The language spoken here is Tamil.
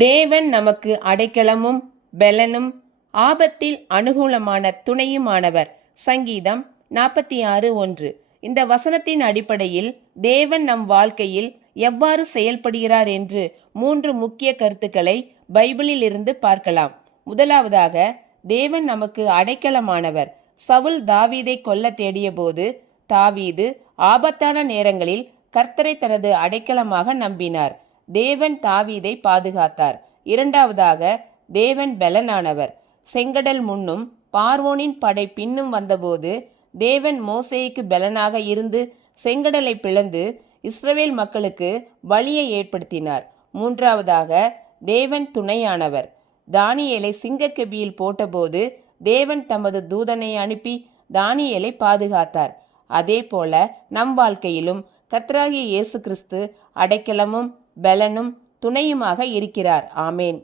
தேவன் நமக்கு அடைக்கலமும் பெலனும் ஆபத்தில் அனுகூலமான துணையுமானவர். சங்கீதம் 46:1. இந்த வசனத்தின் அடிப்படையில் தேவன் நம் வாழ்க்கையில் எவ்வாறு செயல்படுகிறார் என்று 3 முக்கிய கருத்துக்களை பைபிளில் இருந்து பார்க்கலாம். முதலாவதாக, தேவன் நமக்கு அடைக்கலமானவர். சவுல் தாவீதை கொல்ல தேடிய போது தாவீது ஆபத்தான நேரங்களில் கர்த்தரை தனது அடைக்கலமாக நம்பினார். தேவன் தாவீதை பாதுகாத்தார். இரண்டாவதாக, தேவன் பெலனானவர். செங்கடல் முன்னும் பார்வோனின் படை பின்னும் வந்தபோது தேவன் மோசேக்கு பெலனாக இருந்து செங்கடலை பிளந்து இஸ்ரவேல் மக்களுக்கு வழியை ஏற்படுத்தினார். மூன்றாவதாக, தேவன் துணையானவர். தானியேலை சிங்கக்கெபியில் போட்டபோது தேவன் தமது தூதனை அனுப்பி தானியேலை பாதுகாத்தார். அதே போல நம் வாழ்க்கையிலும் கர்த்தராகிய இயேசு கிறிஸ்து அடைக்கலமும் பெலனும் துணையுமாக இருக்கிறார். ஆமேன்.